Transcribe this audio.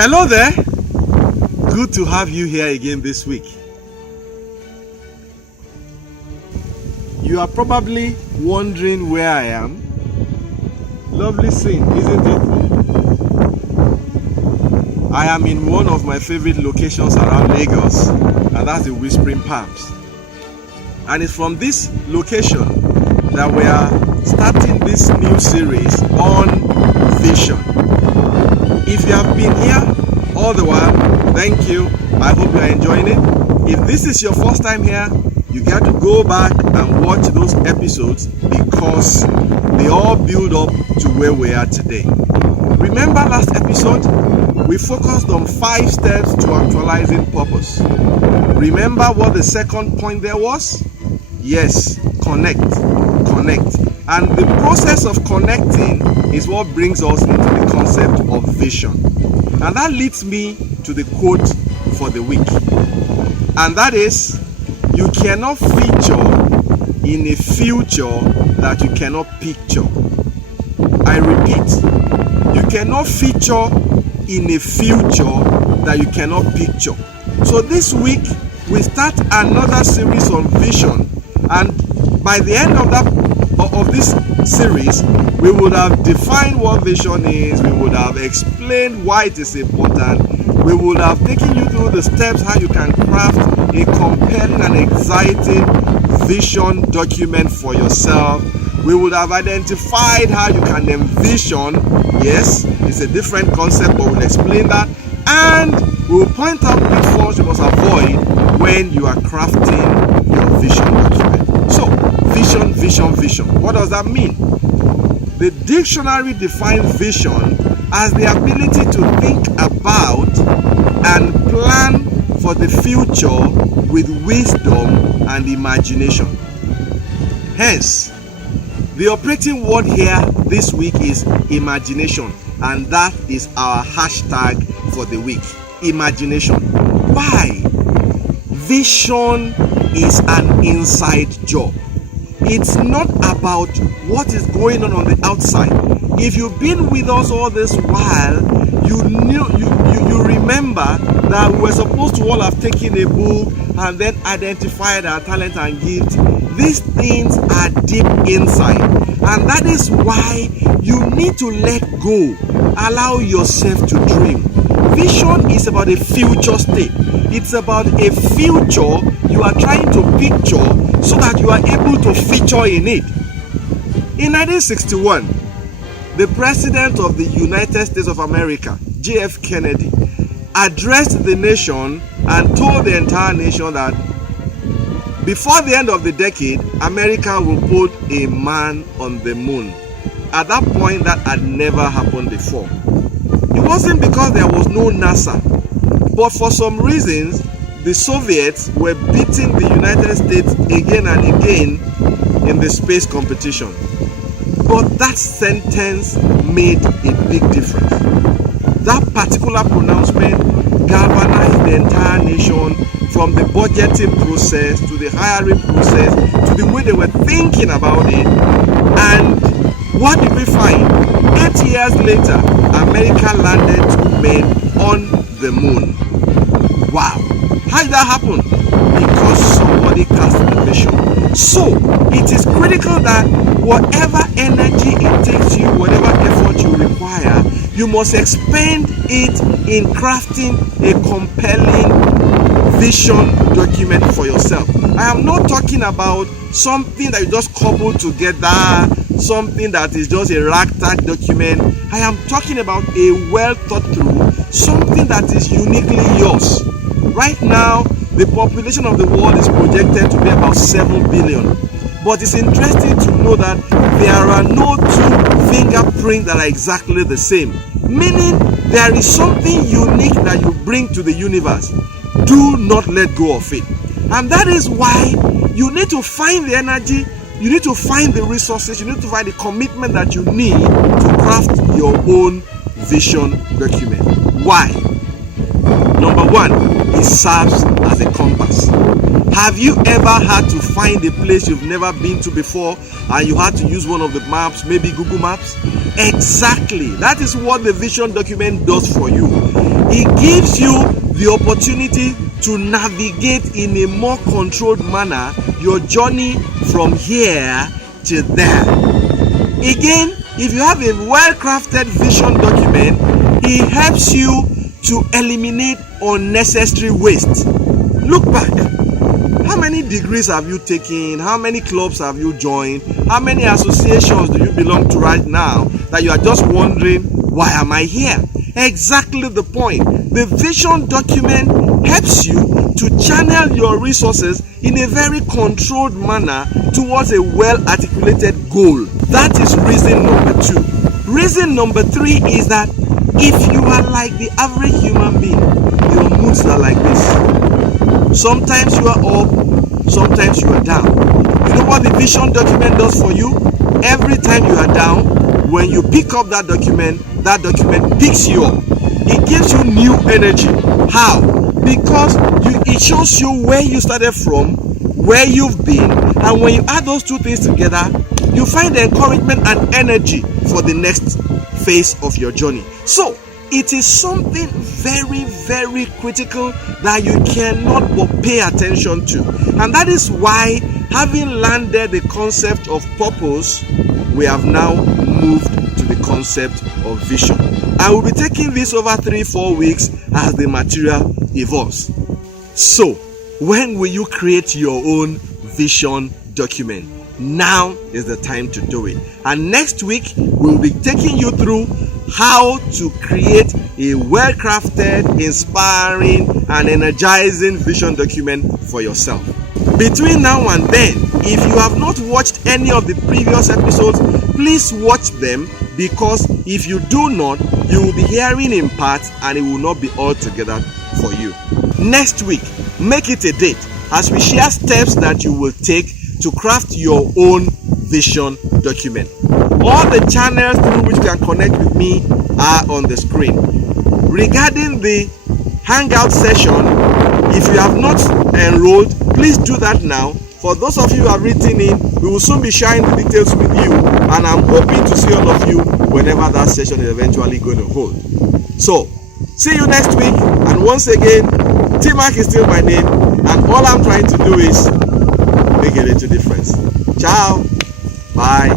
Hello there. Good to have you here again this week. You are probably wondering where I am. Lovely scene, isn't it? I am in one of my favorite locations around Lagos, and that's the Whispering Palms. And it's from this location that we are starting this new series on vision. If you have been here all the while, thank you. I hope you are enjoying it. If this is your first time here, you got to go back and watch those episodes because they all build up to where we are today. Remember last episode? We focused on 5 steps to actualizing purpose. Remember what the second point there was? Yes, connect. And the process of connecting is what brings us into the concept of vision. And that leads me to the quote for the week. And that is, you cannot feature in a future that you cannot picture. I repeat, you cannot feature in a future that you cannot picture. So this week, we start another series on vision. And by the end of this series, we would have defined what vision is, we would have explained why it is important, we would have taken you through the steps how you can craft a compelling and exciting vision document for yourself. We would have identified how you can envision. Yes, it's a different concept, but we'll explain that. And we will point out pitfalls you must avoid when you are crafting your vision document. So, vision. What does that mean? The dictionary defines vision as the ability to think about and plan for the future with wisdom and imagination. Hence, the operating word here this week is imagination, and that is our hashtag for the week. Imagination. Why? Vision is an inside job. It's not about what is going on the outside. If you've been with us all this while, you remember that we were supposed to all have taken a book and then identified our talent and gifts. These things are deep inside, and that is why you need to let go. Allow yourself to dream. Vision is about a future state. It's about a future you are trying to picture so that you are able to feature in it. In 1961, the President of the United States of America, J.F. Kennedy, addressed the nation and told the entire nation that before the end of the decade, America will put a man on the moon. At that point, that had never happened before. It wasn't because there was no NASA, but for some reasons, the Soviets were beating the United States again and again in the space competition. But that sentence made a big difference. That particular pronouncement galvanized the entire nation, from the budgeting process to the hiring process to the way they were thinking about it. And what did we find? 8 years later, America landed 2 men on the moon. Wow! How did that happen? Because somebody cast the vision. So, it is critical that whatever energy it takes you, whatever effort you require, you must expend it in crafting a compelling vision document for yourself. I am not talking about something that you just cobble together, something that is just a ragtag document. I am talking about a well thought through, something that is uniquely yours. Right now, the population of the world is projected to be about 7 billion. But it's interesting to know that there are no 2 fingerprints that are exactly the same. Meaning, there is something unique that you bring to the universe. Do not let go of it. And that is why you need to find the energy, you need to find the resources, you need to find the commitment that you need to craft your own vision document. Why? Number 1, it serves as a compass. Have you ever had to find a place you've never been to before and you had to use one of the maps, maybe Google Maps? Exactly. That is what the vision document does for you. It gives you the opportunity to navigate in a more controlled manner your journey from here to there. Again, if you have a well-crafted vision document, it helps you to eliminate unnecessary waste. Look back. How many degrees have you taken? How many clubs have you joined? How many associations do you belong to right now that you are just wondering, why am I here? Exactly the point. The vision document helps you to channel your resources in a very controlled manner towards a well-articulated goal. That is reason number 2. Reason number 3 is that if you are like the average human being, your moods are like this. Sometimes you are up, sometimes you are down. You know what the vision document does for you? Every time you are down, when you pick up that document picks you up. It gives you new energy. How? Because it shows you where you started from, where you've been, and when you add those two things together, you find the encouragement and energy for the next phase of your journey. So it is something very, very critical that you cannot but pay attention to. And that is why, having landed the concept of purpose, we have now moved to the concept of vision. I will be taking this over 3-4 weeks as the material evolves. So, when will you create your own vision document? Now is the time to do it. And next week, we'll be taking you through how to create a well-crafted, inspiring, and energizing vision document for yourself. Between now and then, if you have not watched any of the previous episodes, please watch them, because if you do not, you will be hearing in parts and it will not be all together for you. Next week, make it a date as we share steps that you will take to craft your own vision document. All the channels through which you can connect with me are on the screen. Regarding the Hangout session, if you have not enrolled, please do that now. For those of you who have written in, we will soon be sharing the details with you, and I'm hoping to see all of you whenever that session is eventually going to hold. So, see you next week, and once again, T-Mac is still my name, and all I'm trying to do is make a little difference. Ciao. Bye.